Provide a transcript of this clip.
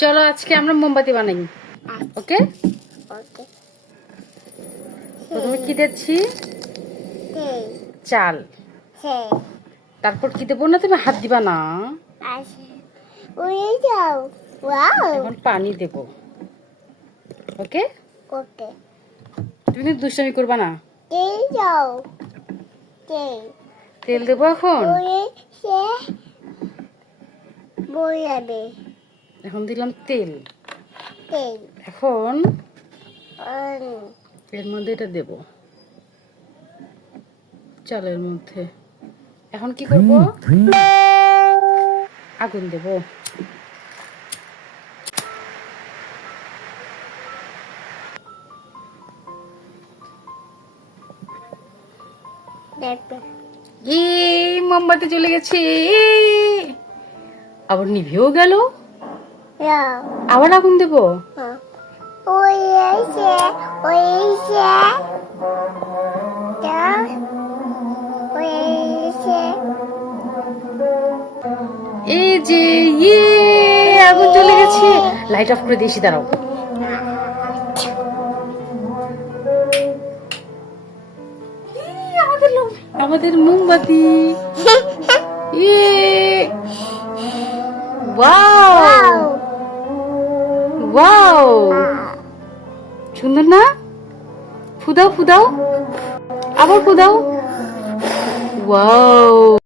চলো আজকে আমরা মোমবাতি বানাই। ওকে, ওকে। প্রথমে কি দিচ্ছি? চাল। তারপর কি দেবো না, তুমি হাত দিবা না। এখন পানি দেব। ওকে, ওকে। তুমি কিন্তু দুষ্টামি করবা না। তেল তেল দেবো এখন। এখন দিলাম তেল। এখন এর মধ্যে এটা দেব, চালের মধ্যে। এখন কি করব? আগুন দেব। মোমবাতি চলে গেছে, আবার নিভেও গেল। আবার আগুন দেব। এই যে আগুন চলে গেছে। লাইট অফ করে দিয়েছি, দাঁড়াও। আমাদের মোমবাতি। ওয়াও ওয়াও, সুন্দর না? ফুদাও ফুদাও, আবার ফুদাও। ওয়াও।